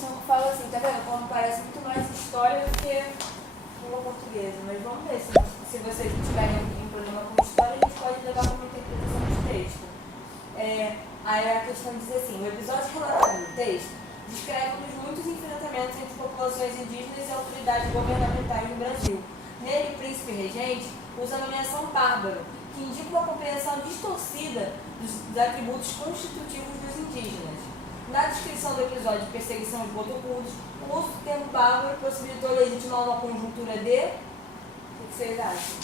questão que fala assim, tá vendo? Como parece muito mais história do que língua portuguesa. Mas vamos ver se vocês não tiverem um problema com história, a gente pode levar como interpretação de texto. Aí a questão diz assim, o episódio relatado no texto descreve um dos muitos enfrentamentos entre populações indígenas e autoridades governamentais no Brasil. Nele, o príncipe regente usa a nomeação bárbaro, que indica uma compreensão distorcida dos atributos constitutivos dos indígenas. Na descrição do episódio de perseguição aos botocudos, o uso do termo bárbaro possibilitou legitimar uma conjuntura de... O que vocês acham?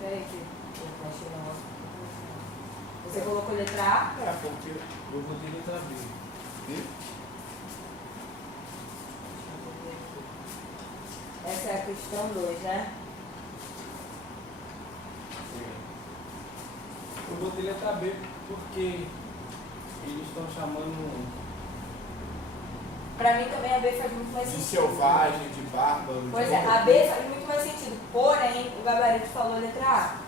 Peraí que eu vou chegar lá. Você colocou letra A? Porque eu botei letra B. Essa é a questão 2, né? Eu botei letra B porque eles estão chamando Pra mim também a B faz muito mais De sentido. selvagem, de bárbaro. Pois de é, a B faz muito mais sentido. Porém, o gabarito falou letra A.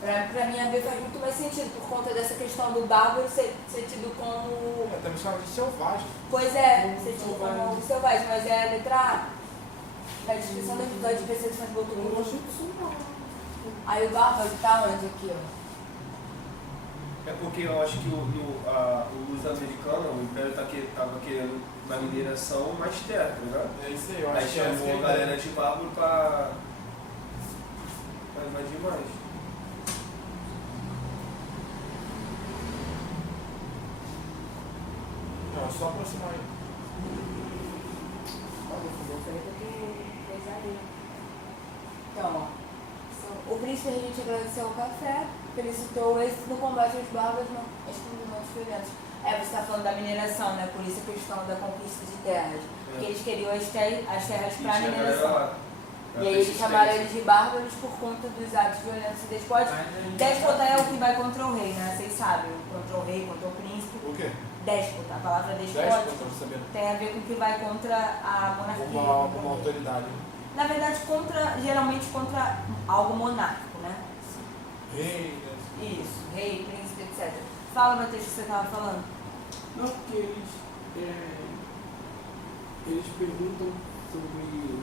Pra mim a B faz muito mais sentido, por conta dessa questão do bárbaro ser tido como... Também chama de selvagem. Pois é, ser tido como selvagem, mas é a letra A. Na descrição do episódio de perseguição de botucudos. Aí o bárbaro tá onde aqui, ó? É porque eu acho que o uso americano, o Império tava querendo na mineração mais terra, tá ligado? É isso aí, eu Aí acho que é essa chamou a que é galera de bárbaro pra invadir mais. Não, é só aproximar aí. Então, ó, o príncipe regente agradeceu ao café, felicitou o êxito no combate aos bárbaros nas comunidades violentas. Você está falando da mineração, né? Por isso a questão da conquista de terras. Porque eles queriam as terras para mineração. E aí eles chamaram eles de bárbaros por conta dos atos violentos e despóticos. Déspota é o que vai contra o rei, né? Vocês sabem, contra o rei, contra o príncipe. O quê? Déspota, a palavra Déspota, despótica tô sabendo. tem a ver com o que vai contra a monarquia. Uma autoridade. Na verdade, geralmente contra algo monárquico, né? Rei, né? Isso, rei, príncipe, etc. Fala, Matheus, o que você estava falando. Não, porque eles perguntam sobre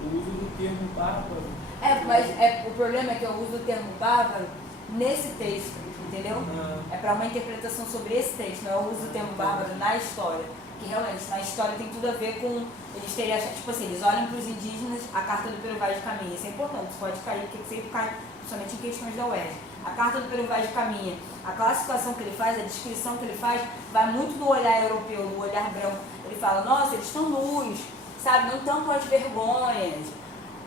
o uso do termo bárbaro. Mas o problema é que eu uso o termo bárbaro nesse texto, entendeu? É para uma interpretação sobre esse texto, não eu uso o termo bárbaro na história. Que realmente, na história tem tudo a ver com eles terem achado, tipo assim, eles olham para os indígenas, a carta do Peru Vaz de Caminha, isso é importante, isso pode cair, porque sempre cai, principalmente em questões da UERJ. A carta do Peru Vaz de Caminha, a classificação que ele faz, a descrição que ele faz, vai muito do olhar europeu, do olhar branco. Ele fala, nossa, eles estão nus, sabe, não estão com as vergonhas.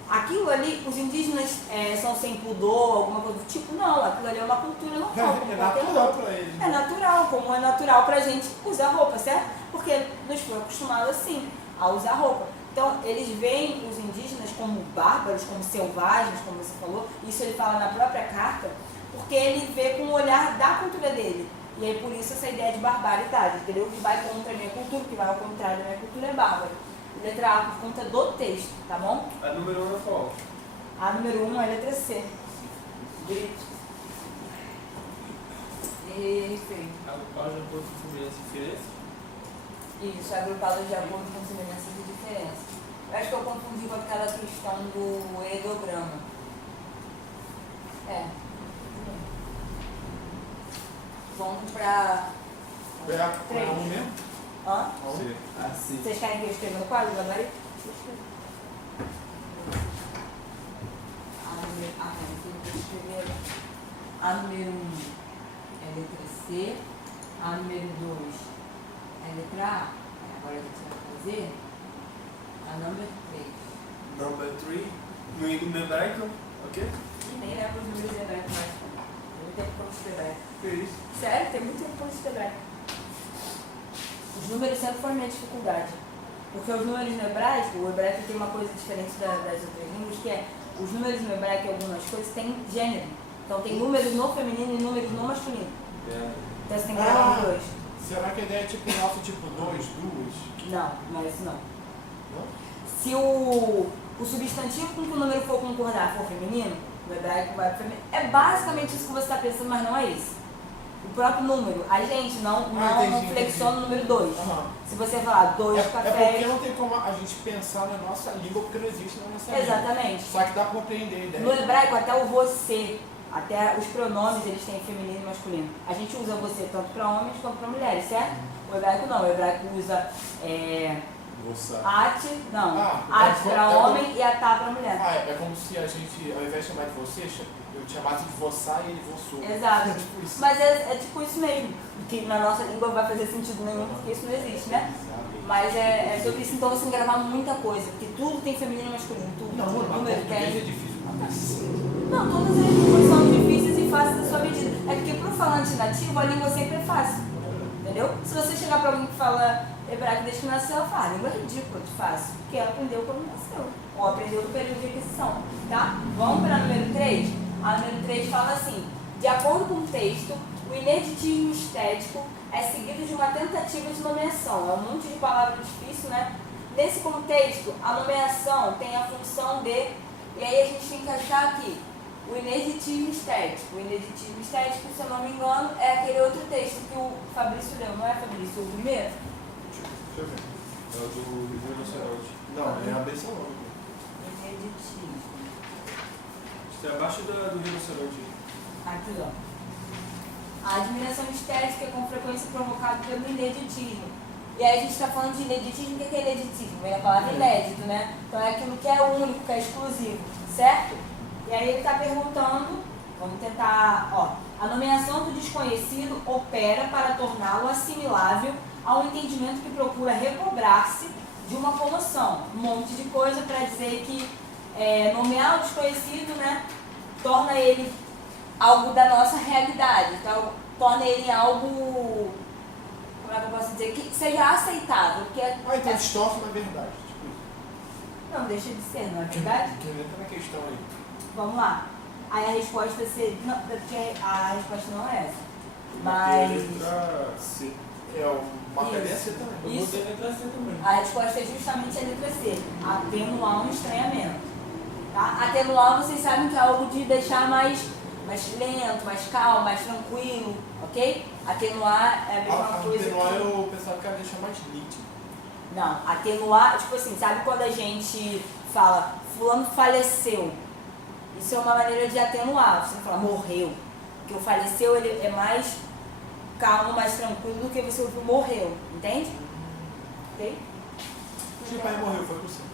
Aquilo ali, os indígenas são sem pudor, alguma coisa do tipo, não, aquilo ali é uma cultura normal. É natural para eles. É natural, como é natural pra gente usar roupa, certo? Porque nos foi acostumado assim, a usar roupa. Então, eles veem os indígenas como bárbaros, como selvagens, como você falou, isso ele fala na própria carta, porque ele vê com o olhar da cultura dele. E aí, por isso, essa ideia de barbaridade, entendeu? Que vai contra a minha cultura, que vai ao contrário da minha cultura é bárbaro. Letra A por conta do texto, tá bom? A número 1 é qual? A número 1 é a letra C. Grito. Perfeito. Agrupado de acordo com semelhança e diferença. Isso, agrupado de acordo com semelhanças e diferenças. Eu acho que eu confundi com aquela questão do edograma. Vamos para... É um mesmo? Hã? Sim. Assim. Vocês querem que eu escreva no quadro, gabarito? A número 1 é letra C, a número 2 é letra A. Agora a gente vai fazer a número 3. Number 3. No hebraico, ok? E nem lembro os números hebraicos mais. Tem muito tempo que eu não estudo hebraico. Que isso? Sério, tem muito tempo que eu não estudo hebraico. Os números sempre foram minha dificuldade. Porque os números no hebraico, o hebraico tem uma coisa diferente das outras línguas, que é os números no hebraico em algumas coisas têm gênero. Então tem números no feminino e números no masculino. Então você tem que gravar os dois. Será que a ideia é tipo nosso, tipo 2, 2? Não, não é isso não. Não? Se o substantivo com que o número for concordar for feminino, no hebraico vai pro feminino. É basicamente isso que você está pensando, mas não é isso. O próprio número. A gente não entendi, flexiona o número 2. Aham. Se você falar 2 É porque cafés... não tem como a gente pensar na nossa língua, porque não existe na nossa língua. Exatamente. Só que dá pra compreender a ideia. No hebraico, até o você, até os pronomes, eles têm feminino e masculino. A gente usa você tanto para homens quanto para mulheres, certo? O hebraico não. O hebraico usa Você. at, não. Ah, At é para como- homem e atá para mulher. Ah, é como se a gente, ao invés de chamar de você, eu chamasse de vossá e ele vossou. Exato. É tipo isso. Mas é tipo isso mesmo. Que na nossa língua vai fazer sentido nenhum, porque isso não existe, né? Mas é sobre isso, então você tem que gravar muita coisa, porque tudo tem feminino e masculino, tudo. Não, mano, número português tem. é difícil pra cacete. Não, todas as línguas são difíceis e fáceis da sua medida. É porque pro falante nativo a língua sempre é fácil. Entendeu? Se você chegar pra alguém que fala hebraico desde que nasceu, ela fala, a língua é ridícula de fácil, porque ela aprendeu quando nasceu. Ou aprendeu no período de aquisição. Tá? Vamos para número 3? A número 3 fala assim, de acordo com o texto, o ineditismo estético é seguido de uma tentativa de nomeação. É um monte de palavra difícil, né? Nesse contexto, a nomeação tem a função de... E aí a gente tem que achar aqui o ineditismo estético. O ineditismo estético, se eu não me engano, é aquele outro texto que o Fabrício leu, não é, Fabrício? O primeiro? Deixa eu ver. É o do rinoceronte. Não, é a benção não. Ineditismo. Está abaixo do rinoceronte. Aqui, ó. A admiração estética é com frequência provocada pelo ineditismo. E aí a gente está falando de ineditismo. O que é ineditismo? Vem a palavra inédito, né? Então é aquilo que é único, que é exclusivo, certo? E aí ele está perguntando, vamos tentar, ó. A nomeação do desconhecido opera para torná-lo assimilável ao entendimento que procura recobrar-se de uma conoção. Um monte de coisa para dizer que nomear o desconhecido, né, torna ele algo da nossa realidade. Então, torna ele algo, como é que eu posso dizer, que seja aceitável. Porque Então distorce na verdade. Tipo isso. não deixa de ser, não é verdade? Que entra na questão aí. Vamos lá. Aí a resposta seria... Não, porque a resposta não é essa. Mas... Letra C. É uma Isso. cadência também. Eu botei letra C também. A resposta é justamente a letra C. Atenuar um estranhamento. Tá? Atenuar, vocês sabem que é algo de deixar mais lento, mais calmo, mais tranquilo, ok? Atenuar é a mesma coisa Atenuar que... eu pensava que era deixar mais nítido. Não, atenuar, tipo assim, sabe quando a gente fala fulano faleceu? Isso é uma maneira de atenuar, você não fala morreu. Porque o faleceu ele é mais calmo, mais tranquilo do que você ouviu morreu, entende? Ok? Meu pai morreu, foi pro céu.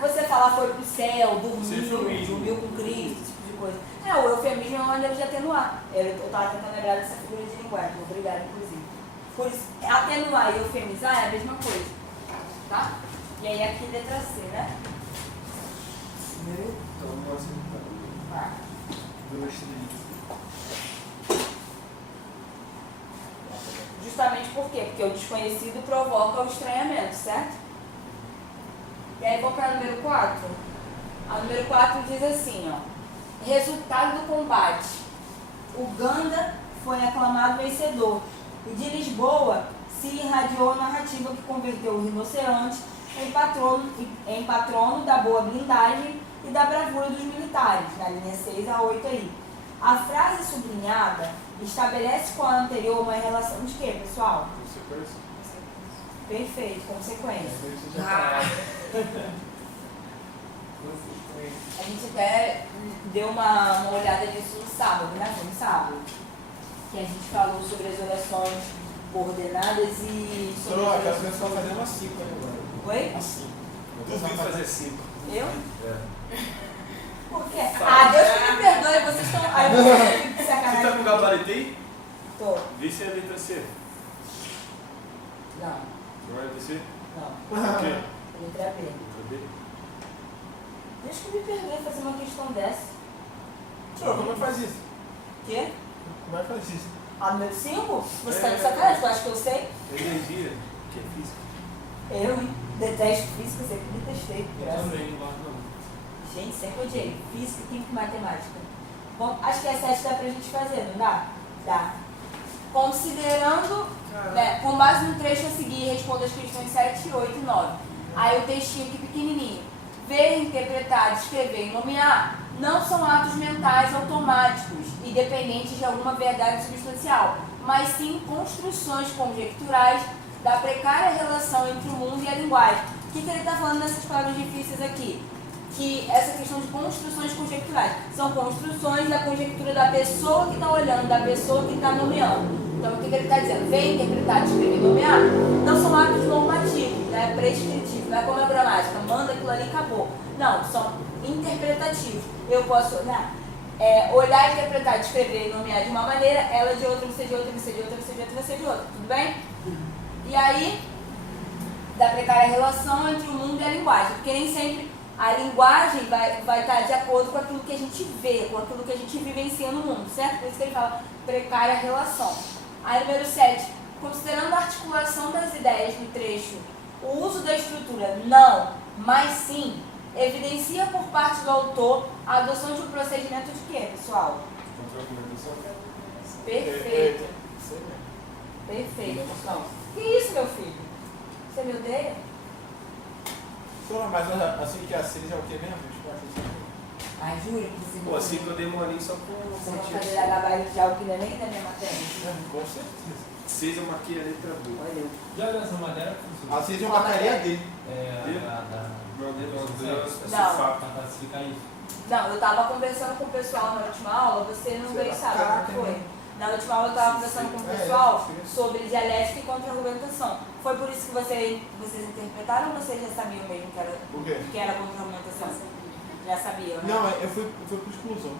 Você falar foi pro céu, Isso é eufemismo. dormiu com Cristo, esse tipo de coisa. O eufemismo é uma maneira de atenuar. Eu estava tentando lembrar dessa figura de linguagem, obrigada, inclusive. Por isso, atenuar e eufemizar é a mesma coisa. Tá? E aí aqui letra C, né? Então, vamos Vai. Justamente por quê? Porque o desconhecido provoca o estranhamento, certo? E aí vou para o número 4. A número 4 diz assim, ó. Resultado do combate. Uganda foi aclamado vencedor. E de Lisboa se irradiou a narrativa que converteu o rinoceronte em patrono da boa blindagem e da bravura dos militares, na linha 6 a 8 aí. A frase sublinhada estabelece com a anterior uma relação de quê, pessoal? Consequência. Perfeito, consequência. A gente até deu uma olhada nisso no sábado, né? Foi no sábado. Que a gente falou sobre as orações coordenadas e sobre Só as aquela orações... pessoa fazendo assim agora. Oi? Assim. Duvido fazer 5. Eu? É. Por quê? Deus que me perdoe, vocês estão... Ai, vocês estão de Você tá sacanagem. com gabarito aí? Tô. Vê se é a letra C. Não, Não é a letra C? não. O quê? Letra B. Letra B? Deus que me perdoe fazer uma questão dessa. Senhor, como é que faz isso? Quê? Como é que faz isso? Número 5? Você tá de sacanagem? Tu acha que eu sei? Energia, que é física. Eu, hein? Detesto física, sempre detestei. Eu Graças. também, não gosto não. Gente, sempre odiei. Física, química e matemática. Bom, acho que a 7 dá pra gente fazer, não dá? Dá. Considerando, né, com base no trecho a seguir, responda as questões 7, 8 e 9. Aí o textinho aqui pequenininho. ver, interpretar, descrever e nomear não são atos mentais automáticos e dependentes de alguma verdade substancial, mas sim construções conjecturais da precária relação entre o mundo e a linguagem. O que ele está falando nessas palavras difíceis aqui? Que essa questão de construções conjecturais são construções da conjectura da pessoa que está olhando, da pessoa que está nomeando. Então, o que ele está dizendo? Ver, interpretar, descrever e nomear não são atos normativos, né, prescritivos, não é como a gramática, manda aquilo ali e acabou. Não, são interpretativos. Eu posso olhar, interpretar, descrever e nomear de uma maneira, ela de outra, você de outra, você de outra, você de outra, você de outra. Tudo bem? E aí, da precária relação entre o mundo e a linguagem, porque nem sempre a linguagem vai estar de acordo com aquilo que a gente vê, com aquilo que a gente vivencia no mundo, certo? Por isso que ele fala precária relação. Aí, número 7, considerando a articulação das ideias no trecho, o uso da estrutura não, mas sim, evidencia por parte do autor a adoção de um procedimento de quê, pessoal? Perfeito. Perfeito, pessoal. Que isso, meu filho? Você me odeia? Mas assim que a 6 é o que mesmo? 24, Ai, juro que você Pô, assim que eu demorei só com você não fazer da gabarito de algo que não é nem da minha matéria. Com certeza. 6 eu marquei a letra B. Olha eu. Já viu essa matéria? A 6 eu marcaria D. Não, esse Não. fato. Pra classificar isso. Não, eu tava conversando com o pessoal na última aula, você não veio, sabe? Caraca, Não foi. né? Na última aula eu tava conversando com o pessoal sobre dialética e contra-argumentação. Foi por isso que vocês interpretaram ou vocês já sabiam mesmo que era, O quê? que era contra-argumentação? Já sabiam, né? Não, eu fui por exclusão.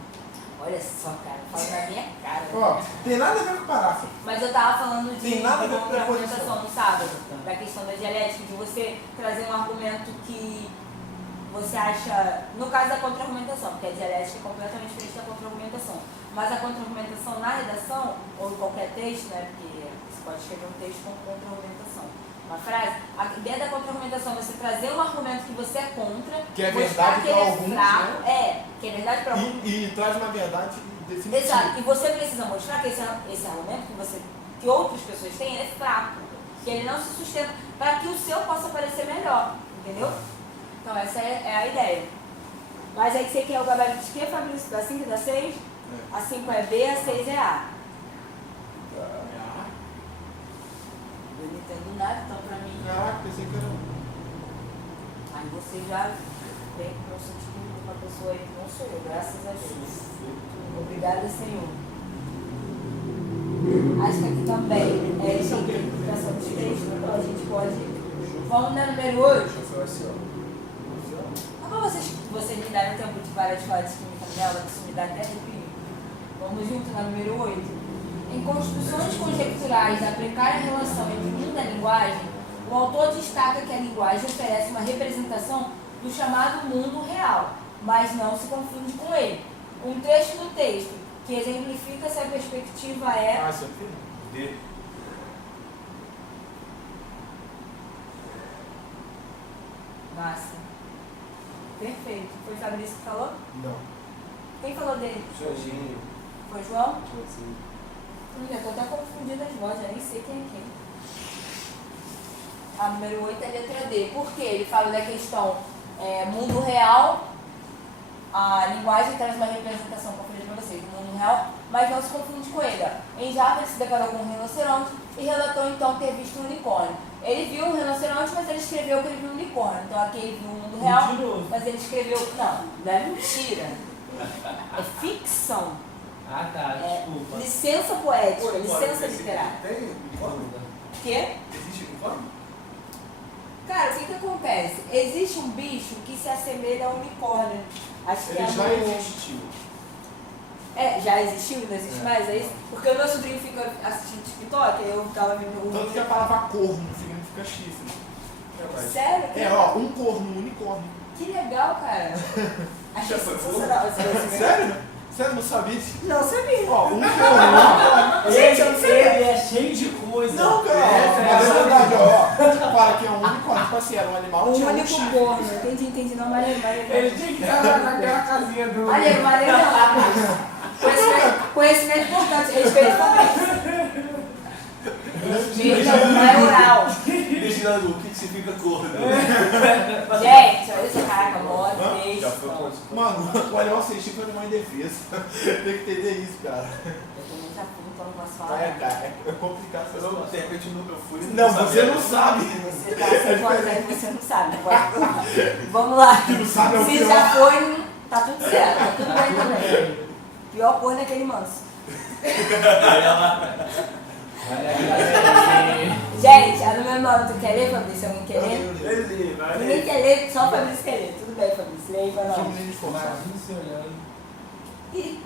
Olha só, cara, falando na minha cara. Ó, tem nada a ver com parágrafo. Mas eu tava falando de Tem nada a ver com contra-argumentação no sábado, da questão da dialética, de você trazer um argumento que você acha, no caso da contra-argumentação, porque a dialética é completamente diferente da contra-argumentação, mas a contra-argumentação na redação, ou em qualquer texto, né, porque você pode escrever um texto com contra-argumentação, uma frase, a ideia da contra-argumentação é você trazer um argumento que você é contra, Que é mostrar verdade que ele para é alguns, fraco, né? que é verdade para alguns. E traz uma verdade definitiva. Exato, e você precisa mostrar que esse argumento que outras pessoas têm, ele é fraco, que ele não se sustenta, para que o seu possa parecer melhor, entendeu? Então essa é a ideia. Mas aí que você quer o gabarito de quê, Fabrício? Da 5 e da 6? A 5 é B, a 6 é A. Eu não entendo nada, então pra mim... Caraca, pensei que era. Aí você já vem com o sentimento com a pessoa aí que não sou eu, graças a Deus. Obrigada, Senhor. Acho que aqui também é de interpretação dos textos, então a gente pode... Vamos na número 8. Foi assim, ó. Como vocês me deram tempo de parar de falar de química nela, que isso me dá até arrepio. Vamos junto na número 8. Em construções conjecturais da precária relação entre o mundo e a linguagem, o autor destaca que a linguagem oferece uma representação do chamado mundo real, mas não se confunde com ele. Um trecho do texto que exemplifica essa perspectiva é... Ah, isso aqui? D. Massa. Perfeito. Foi o Fabrício que falou? Não. Quem falou dele? Jorginho. Foi o João? Joãozinho. Já estou até confundida as vozes, já nem sei quem é quem. A número 8 é a letra D. Por quê? Ele fala da questão mundo real, a linguagem traz uma representação, como eu falei para vocês, do mundo real, mas não se confunde com ele. Em Java ele se deparou com um rinoceronte e relatou então ter visto um unicórnio. Ele viu um rinoceronte, mas ele escreveu que ele viu um unicórnio. Então aqui ele viu o mundo real, Mentiroso. mas ele escreveu... Não é mentira. É ficção. Ah, tá, desculpa. Licença poética, licença literária. Tem unicórnio? O quê? Existe unicórnio? Cara, o que acontece? Existe um bicho que se assemelha a um unicórnio. Acho que Ele é já no... existiu. Já existiu e não existe mais, é isso? Porque o meu sobrinho fica assistindo TikTok, aí eu tava vendo Tanto que a palavra corno significa chifre. Sério? Um corno, um unicórnio. Que legal, cara. Achei Já foi sensacional. Sério? Sério, não sabia disso? Não sabia. Ó, um corno. Gente, eu não sabia. Ele é cheio de coisa. Não, cara. Mas é verdade, ó. Fala que é um unicórnio. Tipo assim, era um animal, Um tinha um único chifre. corno. Entendi. Não, valeu. Ele tinha que estar naquela casinha do... Valeu. Conhecimento importante. Respeito também. Respeito não é oral. Reginaldo, o que significa corno? Gente, olha esse cara. mó Já texto. foi quanto? Mano, o animal científico é um animal indefeso. Tem que entender isso, cara. Eu também já fui, então não posso falar. Cara, é complicado essa Eu, de situação. repente eu fui. Não, você não sabe. Você tá sem contato, você não sabe. Vamos lá. Que não sabe é o Se pior. já foi, tá tudo certo, tá tudo bem também. Pior corno é aquele manso. Olha aí. Gente, a do meu nome, tu quer ler, Fabrício? Alguém quer ler? Ele vai. Ninguém quer ler, só o Fabrício quer ler. Tudo bem, Fabrício, leia pra nós. Imagine se olhando. Ih,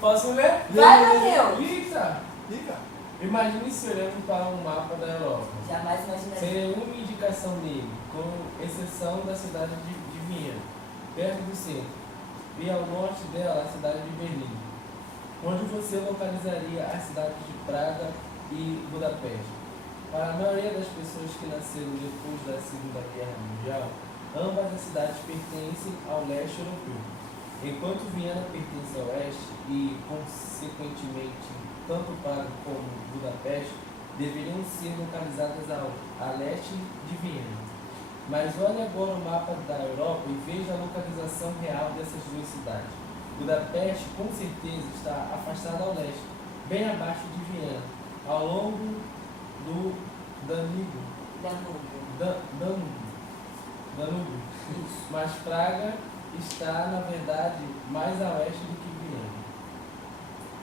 Posso ler? vai, Matheus! Liga! Liga. Imagine se olhando para um mapa da Europa, Jamais imaginaria. sem nenhuma indicação nele, com exceção da cidade de Viena, perto do centro, e ao norte dela a cidade de Berlim, onde você localizaria as cidades de Praga e Budapeste. Para a maioria das pessoas que nasceram depois da Segunda Guerra Mundial, ambas as cidades pertencem ao leste europeu, enquanto Viena pertence ao oeste e, consequentemente, tanto Praga como Budapeste deveriam ser localizadas a leste de Viena. Mas olhe agora o mapa da Europa e veja a localização real dessas duas cidades. Budapeste, com certeza, está afastada ao leste, bem abaixo de Viena, ao longo do Danúbio. Danúbio. Isso. Mas Praga está, na verdade, mais a oeste do que Viena.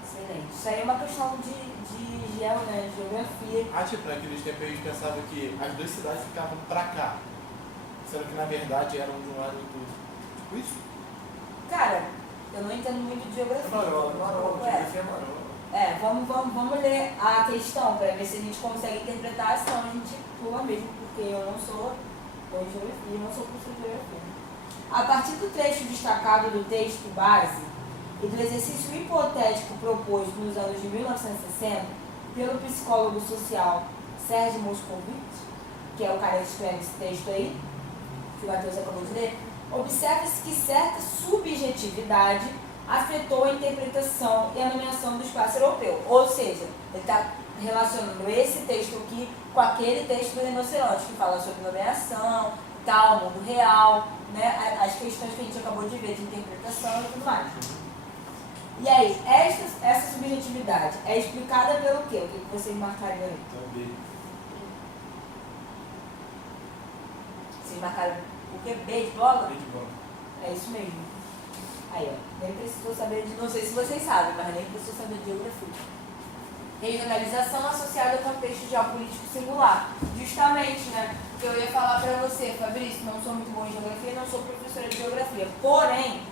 Excelente. Isso aí é uma questão de geografia. Tipo, naqueles tempos a gente pensava que as duas cidades ficavam pra cá, sendo que na verdade eram de um lado e do outro. Tipo isso? Cara, eu não entendo muito de geografia. Marolo, Vamos ler a questão para ver se a gente consegue interpretar, senão a gente pula mesmo, porque eu não sou bom em geografia, não sou professor de geografia. A partir do trecho destacado do texto base e do exercício hipotético proposto nos anos de 1960 pelo psicólogo social Serge Moscovitch, que é o cara que escreve esse texto aí, que o Matheus acabou de ler, observa-se que certa subjetividade afetou a interpretação e a nomeação do espaço europeu. Ou seja, ele está relacionando esse texto aqui com aquele texto do Rinoceronte, que fala sobre nomeação, tal, mundo real, né, as questões que a gente acabou de ver de interpretação e tudo mais. E aí, essa subjetividade é explicada pelo quê? O que vocês marcaram aí? Vocês marcaram o quê? B de bola? É isso mesmo. Aí, ó, nem precisou saber de... Não sei se vocês sabem, mas nem precisou saber de geografia. Regionalização associada ao contexto geopolítico singular. Justamente, né? Porque eu ia falar pra você, Fabrício, não sou muito bom em geografia, não sou professora de geografia. Porém,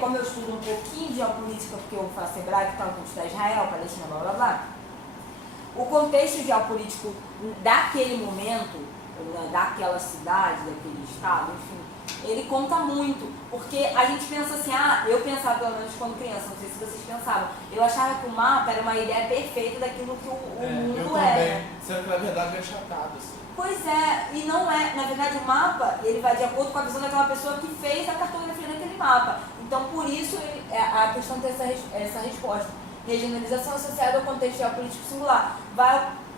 como eu estudo um pouquinho de geopolítica, porque eu faço Sebrae, que está no curso da Israel, Palestina, blá blá blá, o contexto geopolítico daquele momento, daquela cidade, daquele estado, enfim, ele conta muito, porque a gente pensa assim, eu pensava pelo menos quando criança, não sei se vocês pensavam, eu achava que o mapa era uma ideia perfeita daquilo que o mundo era. Sendo que na verdade é achatado, assim. Pois é, e não é, na verdade o mapa, ele vai de acordo com a visão daquela pessoa que fez a cartografia daquele mapa. Então por isso a questão tem essa resposta. Regionalização associada ao contexto geopolítico singular.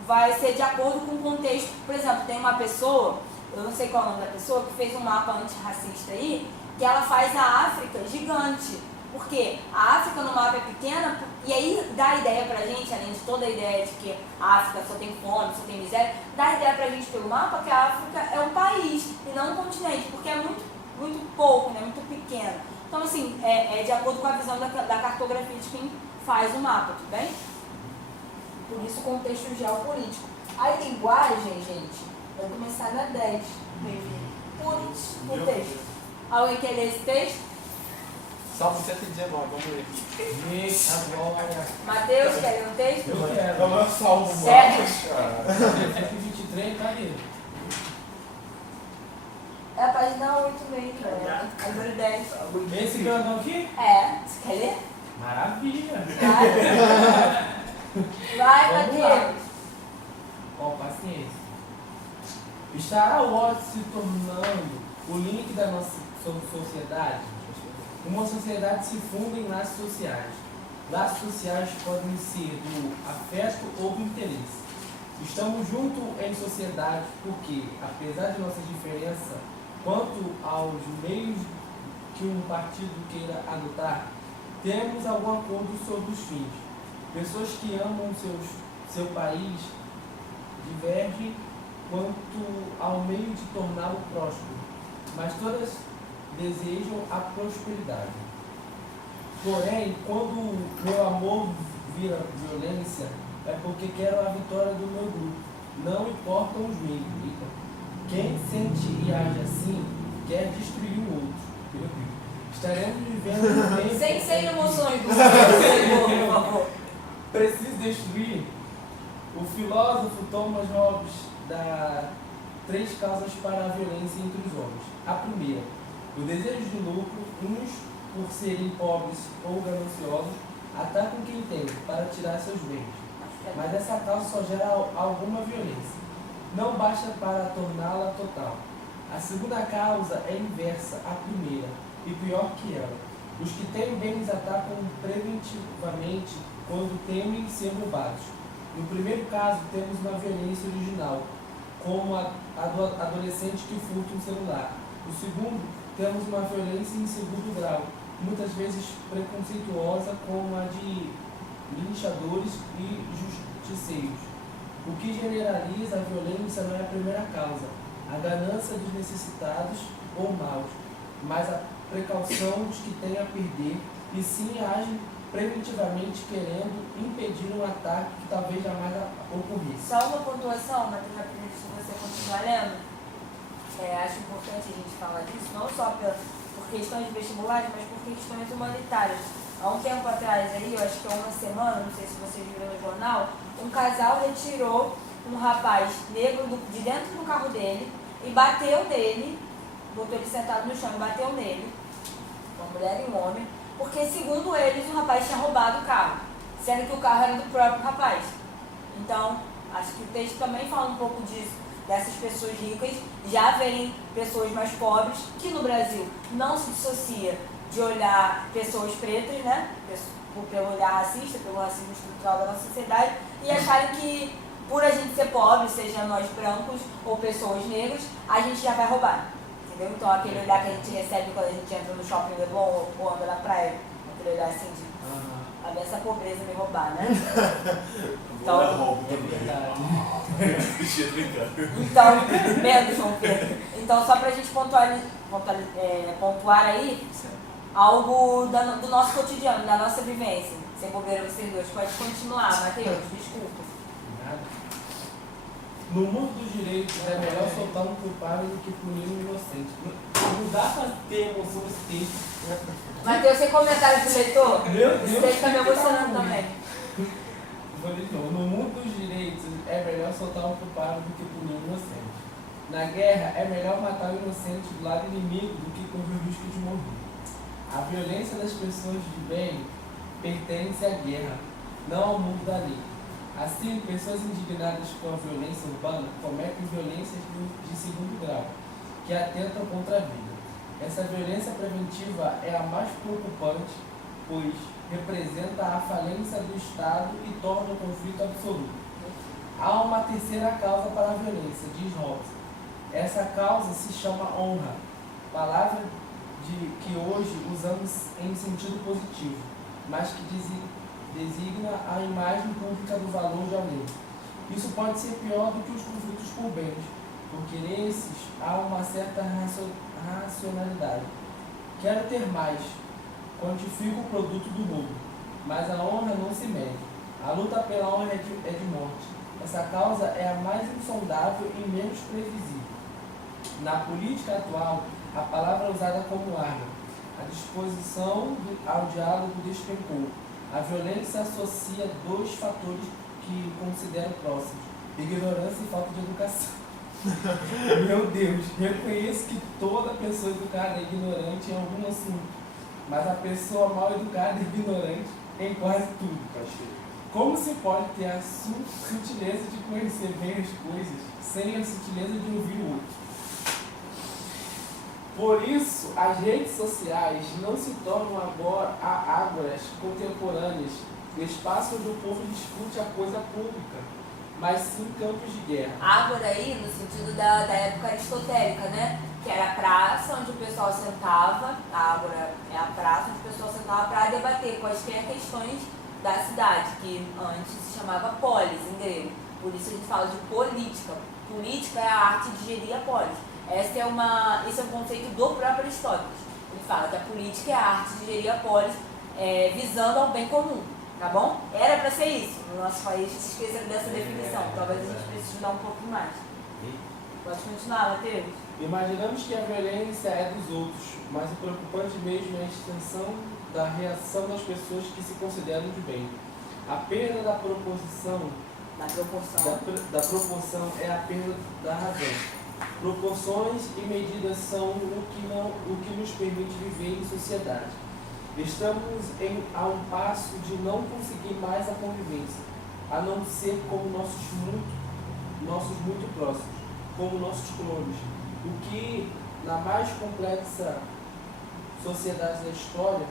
Vai ser de acordo com o contexto. Por exemplo, tem uma pessoa, eu não sei qual é o nome da pessoa, que fez um mapa antirracista aí, que ela faz a África gigante. Porque a África no mapa é pequena, e aí dá a ideia pra gente, além de toda a ideia de que a África só tem fome, só tem miséria, dá a ideia pra gente pelo mapa que a África é um país e não um continente, porque é muito, muito pouco, né, muito pequeno. Então, assim, é de acordo com a visão da cartografia de quem faz o mapa, tudo bem? Por isso, o contexto geopolítico. A linguagem, gente, vai começar na 10. Putz, o texto. Alguém quer ler esse texto? Salmo 119, vamos ler. Eita, glória. Mateus, quer ler o texto? Eu quero. Não é salmo, mano. Sério? 123, cadê? É a página 8 mesmo, né? A número 10. Esse grandão aqui? É, você quer ler? Maravilha. Vai, Vamos lá. Matheus. Ó, paciência. Estará o ódio se tornando o link da nossa sociedade? Uma sociedade se funda em laços sociais. Laços sociais podem ser do afeto ou do interesse. Estamos juntos em sociedade porque, apesar de nossa diferença quanto Quanto aos meios que um partido queira adotar, temos algum acordo sobre os fins. Pessoas que amam seu país divergem quanto ao meio de torná-lo próspero, mas todas desejam a prosperidade. Porém, quando meu amor vira violência, é porque quero a vitória do meu grupo. Não importam os meios. Quem sente e age assim, quer destruir o outro. Meu Deus. Estaremos vivendo um tempo... Sem emoções, por favor. Preciso destruir. O filósofo Thomas Hobbes dá 3 causas para a violência entre os homens. A primeira, o desejo de lucro. Uns, por serem pobres ou gananciosos, atacam quem tem para tirar seus bens. Mas essa causa só gera alguma violência. Não basta para torná-la total. A segunda causa é inversa à primeira, e pior que ela. Os que têm bens atacam preventivamente quando temem ser roubados. No primeiro caso, temos uma violência original, como a do adolescente que furta um celular. No segundo, temos uma violência em segundo grau, muitas vezes preconceituosa, como a de linchadores e justiceiros. O que generaliza a violência não é a primeira causa, a ganância dos necessitados ou maus, mas a precaução dos que têm a perder, e sim agem preventivamente querendo impedir um ataque que talvez jamais ocorresse. Só uma pontuação, Matheus, rapidinho, se você continuar lendo. Acho importante a gente falar disso, não só por questões de vestibulares, mas por questões humanitárias. Há um tempo atrás, aí, eu acho que há uma semana, não sei se vocês viram no jornal, um casal retirou um rapaz negro de dentro do carro dele e bateu nele, botou ele sentado no chão e bateu nele, uma mulher e um homem, porque, segundo eles, o rapaz tinha roubado o carro, sendo que o carro era do próprio rapaz. Então, acho que o texto também fala um pouco disso, dessas pessoas ricas já verem pessoas mais pobres, que no Brasil não se dissocia de olhar pessoas pretas, né, pelo olhar racista, pelo racismo estrutural da nossa sociedade, e acharem que, por a gente ser pobre, seja nós brancos ou pessoas negras, a gente já vai roubar. Entendeu? Então, aquele olhar que a gente recebe quando a gente entra no shopping Leblon ou anda na praia, aquele olhar assim de a ver essa pobreza me roubar, né? Então, É verdade. então, menos, João Pedro. Então, só pra gente pontuar aí algo do nosso cotidiano, da nossa vivência. Sem bobeira vocês dois. Pode continuar, Matheus, desculpa. No mundo dos direitos, é melhor soltar um culpado do que punir um inocente. Não dá pra ter emoção nesse texto. Matheus, sem comentário do leitor? Meu Deus. Esse texto tá me emocionando também. Vou de novo. No mundo dos direitos, é melhor soltar um culpado do que punir um inocente. Na guerra, é melhor matar o inocente do lado inimigo do que correr o risco de morrer. A violência das pessoas de bem pertence à guerra, não ao mundo da lei. Assim, pessoas indignadas com a violência urbana cometem violências de segundo grau, que atentam contra a vida. Essa violência preventiva é a mais preocupante, pois representa a falência do Estado e torna o conflito absoluto. Há uma terceira causa para a violência, diz Hobbes. Essa causa se chama honra, palavra que hoje usamos em sentido positivo, mas que designa a imagem pública do valor de alguém. Isso pode ser pior do que os conflitos por bens, porque nesses há uma certa racionalidade. Quero ter mais, quantifico o produto do roubo, mas a honra não se mede. A luta pela honra é de morte. Essa causa é a mais insondável e menos previsível. Na política atual, a palavra é usada como arma. A disposição ao diálogo despencou. A violência associa 2 fatores que considero próximos: ignorância e falta de educação. Meu Deus, reconheço que toda pessoa educada é ignorante em algum assunto, mas a pessoa mal educada é ignorante em quase tudo. Como se pode ter a sutileza de conhecer bem as coisas sem a sutileza de ouvir o outro? Por isso, as redes sociais não se tornam agora ágoras contemporâneas, espaço onde o povo discute a coisa pública, mas sim campos de guerra. Ágora aí, no sentido da época aristotélica, né? que era a praça onde o pessoal sentava, a ágora é a praça onde o pessoal sentava para debater quaisquer questões da cidade, que antes se chamava polis em grego. Por isso a gente fala de política. Política é a arte de gerir a polis. Esse é um conceito do próprio Aristóteles. Ele fala que a política é a arte de gerir a polis visando ao bem comum, tá bom? Era para ser isso. No nosso país se esqueceram dessa definição. Talvez a gente precise dar um pouco mais. Pode continuar, Matheus. Imaginamos que a violência é dos outros, mas o preocupante mesmo é a extensão da reação das pessoas que se consideram de bem. A perda da proporção é a perda da razão. Proporções e medidas são o que nos permite viver em sociedade. Estamos a um passo de não conseguir mais a convivência, a não ser como nossos muito próximos, como nossos clones. O que, na mais complexa sociedade da história,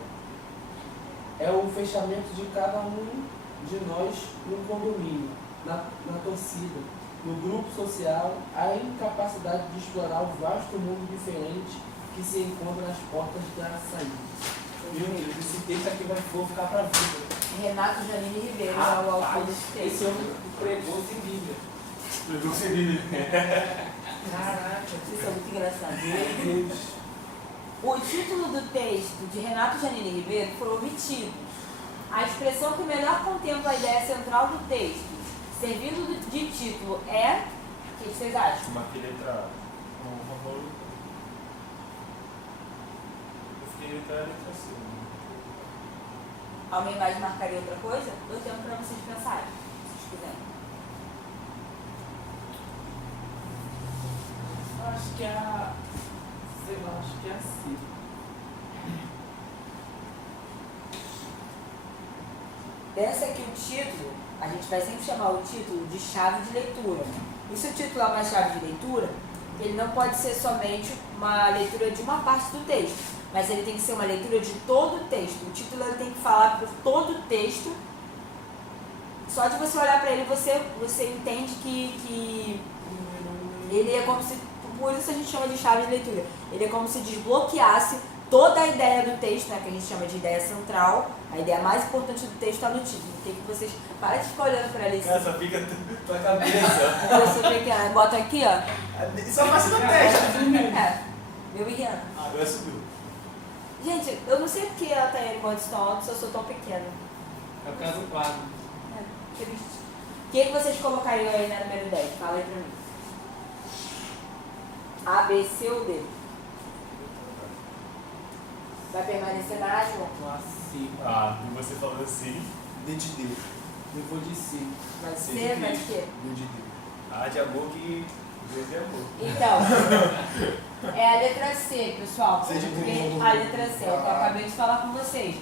é o fechamento de cada um de nós no condomínio, na torcida, no grupo social, a incapacidade de explorar o vasto mundo diferente que se encontra nas portas da saída. Meu Deus, esse texto aqui vou ficar pra vida. Renato Janine Ribeiro é o autor desse texto. Esse homem pregou sem Bíblia. Pregou sem Bíblia. Caraca, isso é muito engraçado. Meu Deus. O título do texto de Renato Janine Ribeiro foi omitido. A expressão que melhor contempla a ideia central do texto, servindo de título, é... O que vocês acham? Marquei letra A. Eu fiquei letra C. Alguém mais marcaria outra coisa? Dou tempo para vocês pensarem, se vocês quiserem. Acho que é a... Sei lá, acho que é a C. Pensa que o título, a gente vai sempre chamar o título de chave de leitura. E se o título é uma chave de leitura, ele não pode ser somente uma leitura de uma parte do texto, mas ele tem que ser uma leitura de todo o texto. O título ele tem que falar por todo o texto. Só de você olhar para ele, você entende que ele é como se... Por isso a gente chama de chave de leitura. Ele é como se desbloqueasse toda a ideia do texto, né, que a gente chama de ideia central. A ideia mais importante do texto está no título. Tem que vocês parem de ficar olhando para ali. Essa fica tua cabeça. Você vê que bota aqui, ó. Só passa na testa. Meu e Rihanna. Agora subiu. Gente, eu não sei porque ela tá em condições tão altas se eu sou tão pequena. É o caso do quadro. Triste. O que vocês colocariam aí na número 10? Fala aí pra mim. A, B, C ou D? Vai permanecer na A, João? C. E você falando assim, D de Deus. Eu vou de C. Vai C ser, de vai Cristo. ser. D de Deus. A de amor que Deus é amor. Então, é a letra C, pessoal. C de Porque Deus. a letra C, é o que eu acabei de falar com vocês.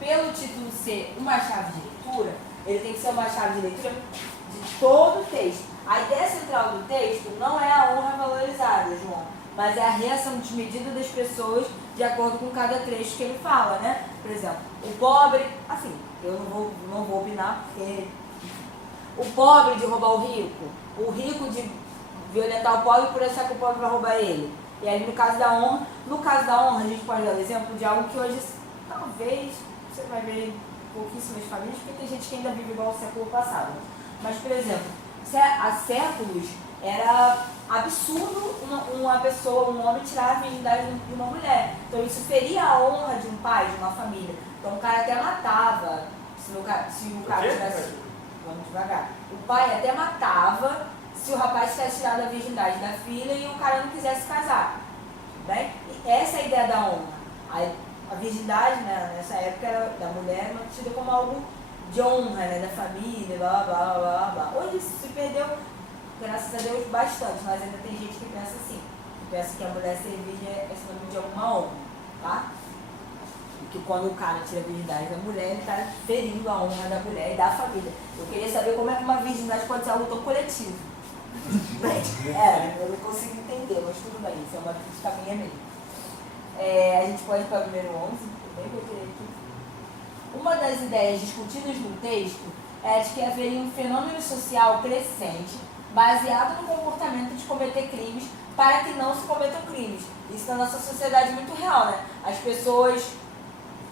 Pelo título C, uma chave de leitura, ele tem que ser uma chave de leitura de todo o texto. A ideia central do texto não é a honra valorizada, João, mas é a reação desmedida das pessoas de acordo com cada trecho que ele fala, né? Por exemplo, o pobre, assim, eu não vou opinar, porque o pobre de roubar o rico de violentar o pobre por achar que o pobre vai roubar ele. E aí no caso da honra a gente pode dar o exemplo de algo que hoje, talvez, você vai ver em pouquíssimas famílias, porque tem gente que ainda vive igual ao século passado. Mas, por exemplo, há séculos era absurdo um homem tirar a virgindade de uma mulher. Então isso feria a honra de um pai, de uma família. Então o cara até matava, se o cara tivesse... Vamos devagar. O pai até matava se o rapaz tivesse tirado a virgindade da filha e o cara não quisesse casar. Bem? E essa é a ideia da honra. A virgindade, né, nessa época da mulher, era mantida como algo de honra, né, da família, blá, blá, blá, blá. Hoje isso se perdeu, graças a Deus, bastante, mas ainda tem gente que pensa assim, que pensa que a mulher ser virgem é sinônimo de alguma honra, tá? E que quando o cara tira a virgindade da mulher, ele está ferindo a honra da mulher e da família. Eu queria saber como é que uma virgindade pode ser algo tão coletivo. Eu não consigo entender, mas tudo bem, isso é uma crítica minha mesmo. A gente pode ir para o número 11, também vou querer aqui. Uma das ideias discutidas no texto é de que haveria um fenômeno social crescente baseado no comportamento de cometer crimes para que não se cometam crimes. Isso na nossa sociedade é muito real, né? As pessoas,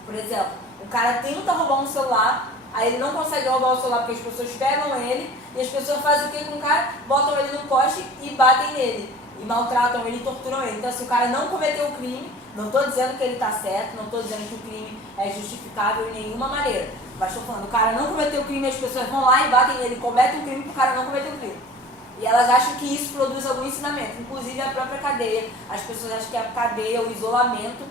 por exemplo, o cara tenta roubar um celular, aí ele não consegue roubar o celular porque as pessoas pegam ele e as pessoas fazem o que com o cara? Botam ele no poste e batem nele. E maltratam ele e torturam ele. Então, se o cara não cometeu o crime, não estou dizendo que ele está certo, não estou dizendo que o crime é justificável de nenhuma maneira. Mas estou falando, o cara não cometeu o crime, as pessoas vão lá e batem nele, cometem o crime porque o cara não cometeu o crime. E elas acham que isso produz algum ensinamento, inclusive a própria cadeia. As pessoas acham que a cadeia, o isolamento,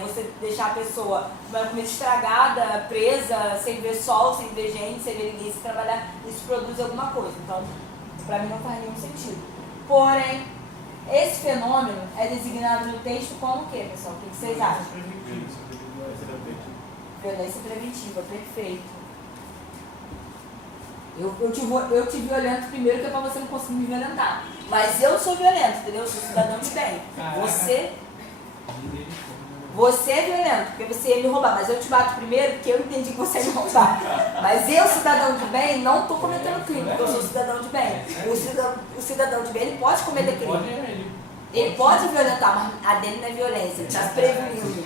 você deixar a pessoa com uma comida estragada, presa, sem ver sol, sem ver gente, sem ver ninguém, sem trabalhar, isso produz alguma coisa. Então, para mim não faz nenhum sentido. Porém, esse fenômeno é designado no texto como o quê, pessoal? O que vocês acham? Violência preventiva, perfeito. Eu te violento primeiro que é pra você não conseguir me violentar. Mas eu sou violento, entendeu? Eu sou cidadão de bem. Você é violento, porque você ia me roubar. Mas eu te bato primeiro porque eu entendi que você ia me roubar. Mas eu, cidadão de bem, não tô cometendo crime, porque eu sou cidadão de bem. O cidadão de bem, ele pode cometer crime. Ele pode violentar, mas a dele não é violência, ele tá prevenindo.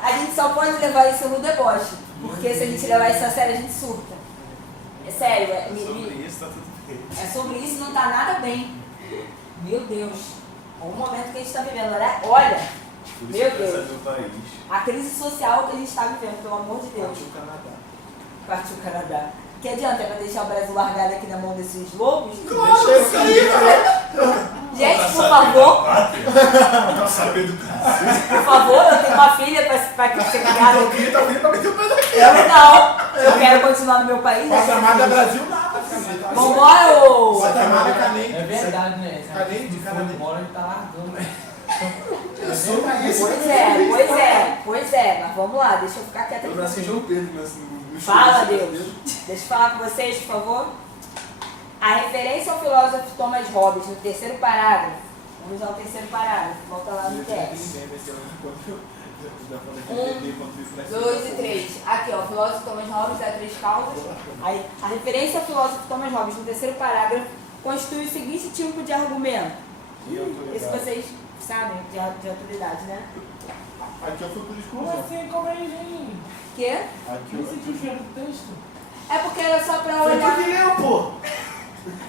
A gente só pode levar isso no deboche, porque se a gente levar isso a sério, a gente surta. É sério, Sobre isso tá tudo bem. é sobre isso, não tá nada bem. Meu Deus, o momento que a gente está vivendo, né? Olha, Por meu isso que Deus, do país. a crise social que a gente está vivendo, pelo amor de Deus. Partiu o Canadá. Partiu o Canadá. Que adianta? É pra deixar o Brasil largado aqui na mão desses lobos? Deixa isso aí, Gente, por favor, Não saber do Brasil. por favor, eu tenho uma filha pra ser criada. Eu queria também pra meter o pé daqui. Eu não, eu quero continuar no meu país. Passa Amada Brasil nada, Vambora, ô! Santa Amada Canende. É verdade, né? Canende, Se for Canende. embora, ele tá largando, né? Pois é, mas vamos lá, deixa eu ficar quieta Eu aqui. nasci em João Pedro, nasci no Fala, Deus. Deixa eu falar com vocês, por favor. A referência ao filósofo Thomas Hobbes no terceiro parágrafo. Vamos ao terceiro parágrafo. Volta lá no texto. 1, 2 e 3. Aqui, ó, o filósofo Thomas Hobbes dá 3 causas. Aí, a referência ao filósofo Thomas Hobbes no terceiro parágrafo constitui o seguinte tipo de argumento. Isso vocês sabem, de autoridade, né? Aqui eu fui por Como exclusão. assim? Como é, gente? Quê? Aqui Não eu sentiu o cheiro do texto? É porque era só pra Foi olhar. tu que leu, pô!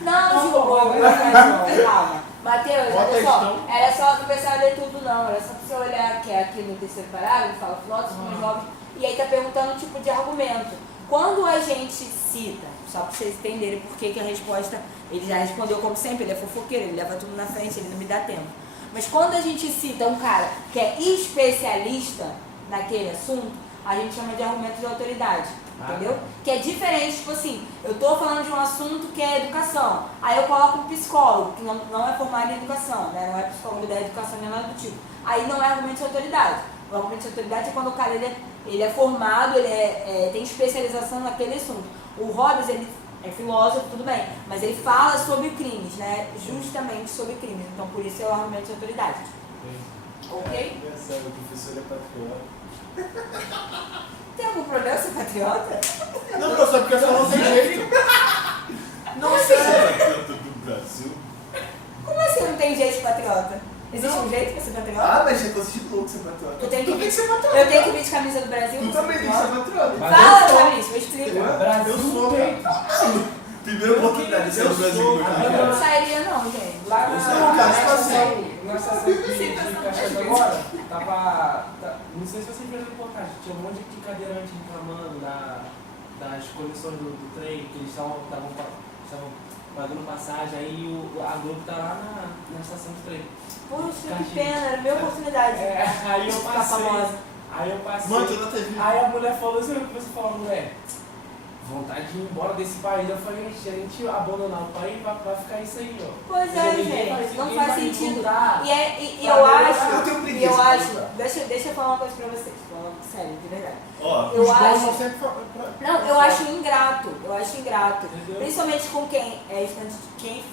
Não, Gil, calma. Mateus, Qual olha só, textão? era só não precisava ler tudo não, era só pra você olhar que é aqui no terceiro parágrafo, fala filósofo, mais jovens, e aí tá perguntando o tipo de argumento. Quando a gente cita, só pra vocês entenderem por que a resposta, ele já respondeu como sempre, ele é fofoqueiro, ele leva tudo na frente, ele não me dá tempo. Mas quando a gente cita um cara que é especialista naquele assunto, a gente chama de argumento de autoridade. Entendeu? Que é diferente, tipo assim, eu tô falando de um assunto que é educação, aí eu coloco um psicólogo, que não é formado em educação, né? Não é psicólogo da educação nem nada do tipo. Aí não é argumento de autoridade. O argumento de autoridade é quando o cara ele é formado, ele tem especialização naquele assunto. O Hobbes, ele é filósofo, tudo bem, mas ele fala sobre crimes, né? Justamente sobre crimes, então por isso é o argumento de autoridade. Ok? Engraçado, o professor é patriota. Tem algum problema ser patriota? Não, professor, porque só não tem jeito. Não Você sei. é patriota do Brasil? Como assim não tem jeito de patriota? Existe um jeito pra ser patriota? Ah, mas é coisa de louco ser patriota. Eu tenho que Tu tem vir, ser patriota. eu tenho que vir de camisa do Brasil? Tu pra também ser tem que ser patriota? patriota. Fala, Fabrício, me explica. Brasil Eu sou, peito. Primeira oportunidade de ser no Brasil. Eu não sairia não, gente. Lá Eu na sou um cara estação de Caxias agora, não sei se vocês viram a reportagem, tinha um monte de cadeirante reclamando das condições do trem, que eles estavam pagando passagem, aí a Globo tá lá na estação de trem. Poxa, que pena, era a minha oportunidade. Aí eu Ficar passei. famosa. Aí eu passei. Mano, tu na TV. Aí a mulher falou assim, você falou, mulher, vontade de ir embora desse país. Eu falei, se a gente abandonar o país, vai ficar isso aí, ó. Pois é, Ninguém gente, não ninguém faz vai sentido. voltar. E eu acho, Eu tenho e preguiça eu de acho, voltar. deixa eu falar uma coisa pra vocês, falando sério, de verdade. Ó, Eu Os bons acho, são sempre não, eu acho ingrato, Entendeu? principalmente com quem é estudante, quem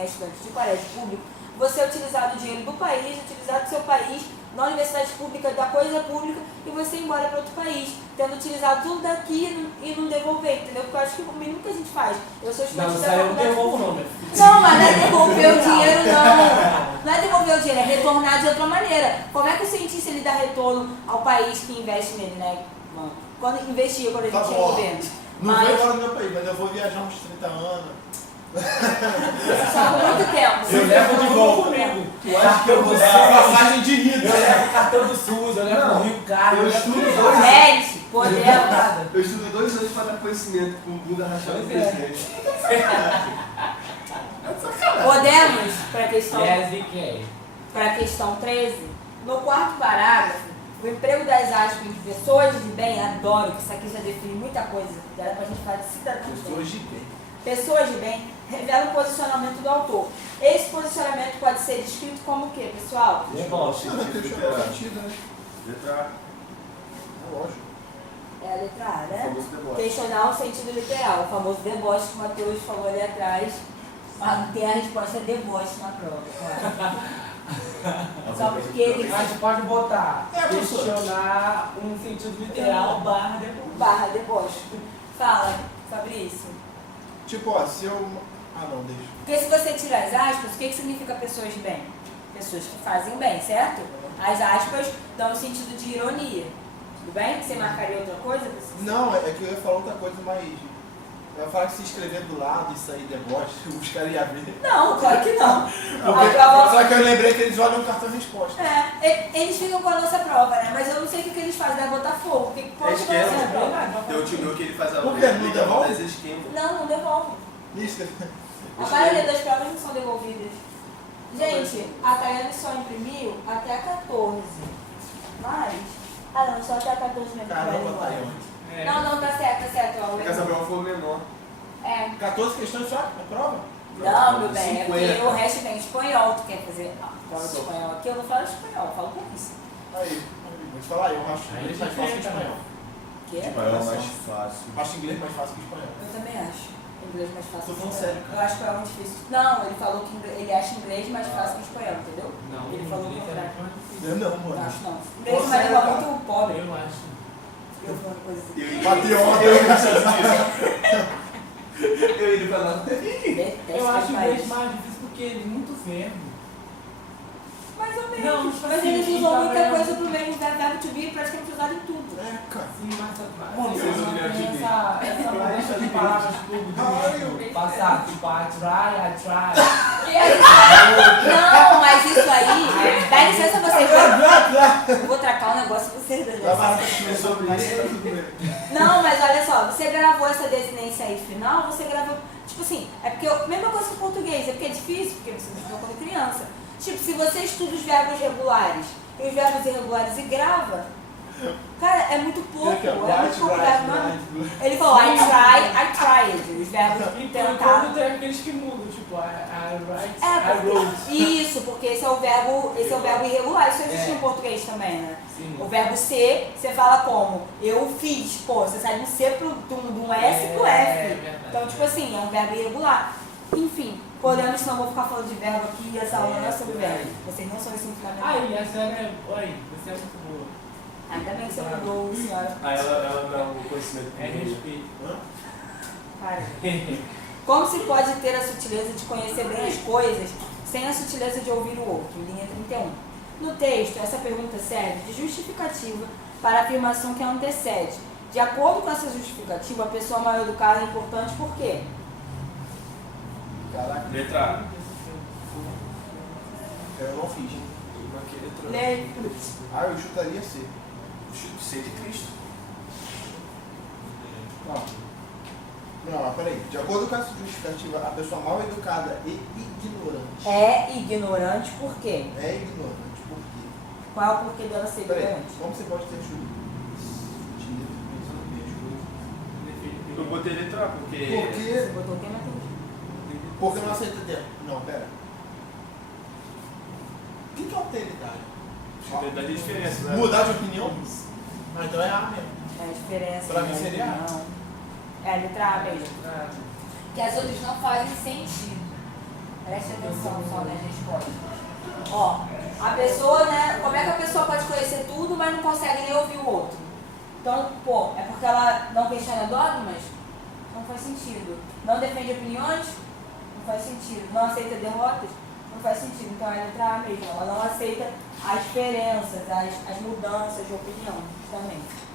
é estudante de colégio público, você utilizar do dinheiro do país, utilizar do seu país na universidade pública, da coisa pública, e você ir embora para outro país, tendo utilizado tudo daqui e não devolver, entendeu? Porque eu acho que o mínimo que a gente faz. Eu sou estudante Não, da isso aí eu não faculdade devolvo não, pública. meu filho. Não, mas não é devolver o dinheiro, não. Não é devolver o dinheiro, é retornar de outra maneira. Como é que o cientista ele dá retorno ao país que investe nele, né? Mano, quando investia, quando a gente Tá tinha bom. governo. Não Mas- vou embora do meu país, mas eu vou viajar uns 30 anos. Só por muito tempo. Eu levo de volta comigo. Tu acha que eu vou Passagem de ida. Eu levo o cartão do SUS, eu levo Não, o Rio Carro, eu levo estudo tudo. dois. Gente, podemos. Nada. Eu estudo 2 anos para dar conhecimento com o bunda rachado do Pois é. presidente. Podemos, Yes, we can. para a questão 13, no quarto parágrafo, o emprego das aspas de pessoas de bem, adoro, que isso aqui já define muita coisa, já era pra gente falar de cidadãos. Pessoas de bem. Pessoas de bem revela o posicionamento do autor. Esse posicionamento pode ser descrito como o quê, pessoal? Deboche. Não, tem sentido, né? Letra A. É lógico. É a letra A, O né? famoso deboche. Questionar o sentido literal, o famoso deboche que o Matheus falou ali atrás. Ah, tem a resposta deboche na prova, claro. Só porque ele A gente pode botar, É, professor. questionar um sentido literal barra deboche. barra deboche. Fala, Fabrício. Tipo, ó, se eu... Ah, não, deixa. Porque se você tira as aspas, o que significa pessoas de bem? Pessoas que fazem bem, certo? As aspas dão o sentido de ironia. Tudo bem? Você marcaria outra coisa? Não, é que eu ia falar outra coisa, mas... Eu ia falar que se escrever do lado e sair deboche, os caras iam ver. Não, claro que não. Porque, A prova... só que eu lembrei que eles olham o cartão de resposta. Eles ficam com a nossa prova, né? Mas eu não sei o que eles fazem, deve botar fogo. O que pode É esquema. fazer a prova? Tem um tio meu que ele faz a Por quê? Não devolve? das esquemas. Não devolve. Isso. A maioria das provas não são devolvidas. Gente, a Tayane só imprimiu até a 14. Mas... Ah não, só até a 14 mesmo. que vai Caramba, embora. Tayane. Não, tá certo. Ó, Porque essa prova foi menor. É. 14 questões só na prova? Não, meu bem, é 50. porque o resto vem em espanhol. Tu quer fazer a prova de espanhol aqui? Eu não falo espanhol, eu falo com isso. Aí, vou te falar, eu acho inglês mais fácil que espanhol. Que? Espanhol é mais fácil. Eu acho inglês mais fácil que espanhol. Eu também acho. Inglês mais fácil. Tô que falando espanhol. sério, Eu acho espanhol muito difícil. Não, ele falou que ele acha inglês mais fácil que espanhol, entendeu? Não, Ele falou o inglês é contrário. mais difícil. Eu não, Não mano. acho não. Inglês é uma Sério, língua cara? muito pobre. Eu acho. Eu falando coisa assim. Eu indo pra lá. Detesto Eu acho esse o país. inglês mais difícil porque ele é muito verbo. Mais ou menos. Não, tipo mas assim, eles e usam tá muita vendo? coisa pro mesmo verbo to be, praticamente usado em tudo. É, cara. Sim, mas Mano, tem vocês ouviram aqui essa mudança de palavras de passado, tipo, I try. Não, mas isso aí, dá licença vocês. Eu vou tracar um negócio pra vocês dois. Tá barato Sobre isso, tá tudo bem. Não, mas olha só, você gravou essa desinência aí final, você gravou, tipo assim, é porque, mesma coisa que o português, é porque é difícil, porque você não estudou quando criança. Tipo, se você estuda os verbos regulares e os verbos irregulares e grava, cara, é muito pouco, é muito pouco verbo, não. Ele falou, I tried, os verbos Então, tentar. quando tem aqueles que mudam, tipo, I write, É, I wrote. porque, isso, porque esse é o verbo irregular, isso existe É. em português também, né? Sim. O verbo ser, você fala como? Eu fiz, pô, você sai de um C pro um S pro F. verdade. Então, tipo assim, é um verbo irregular. Enfim, podemos, senão eu vou ficar falando de verbo aqui e essa aula não é sobre verbo. Vocês não são ensino fundamental. Ai, essa é. Oi, você é muito boa. Ainda bem que você mudou, senhora. Aí ela dá um conhecimento É comigo. respeito. Para. Como se pode ter a sutileza de conhecer bem as coisas sem a sutileza de ouvir o outro? Linha 31. No texto, essa pergunta serve de justificativa para a afirmação que a antecede. De acordo com essa justificativa, a pessoa mal educada é importante por quê? Caraca, Letra A. eu não fiz. Lê. Ah, eu chutaria C. C de Cristo. Não. Não, mas peraí. De acordo com essa justificativa, a pessoa mal educada e ignorante. É ignorante por quê? É ignorante. Por quê? Qual é o porquê dela ser Peraí, ignorante? como você pode ter sutileza pensando bem as coisas? Eu botei letra A porque. Você botou o quê, Matheus? Porque não aceita tempo. Não, pera. O que é alteridade? Alteridade é diferença, né? Mudar de opinião? Ah, então é A mesmo. É a diferença. Pra mim né? seria A. Não. É a letra A mesmo. Que as outras não fazem sentido. Preste atenção só nas respostas. Ó, a pessoa, né, como como é que a pessoa pode conhecer tudo, mas não consegue nem ouvir o outro? Então, pô, é porque ela não questiona dogmas? Não faz sentido. Não defende opiniões? Não faz sentido. Não aceita derrotas? Não faz sentido. Então é a letra A mesmo. Ela não aceita as diferenças, as mudanças de opinião, justamente.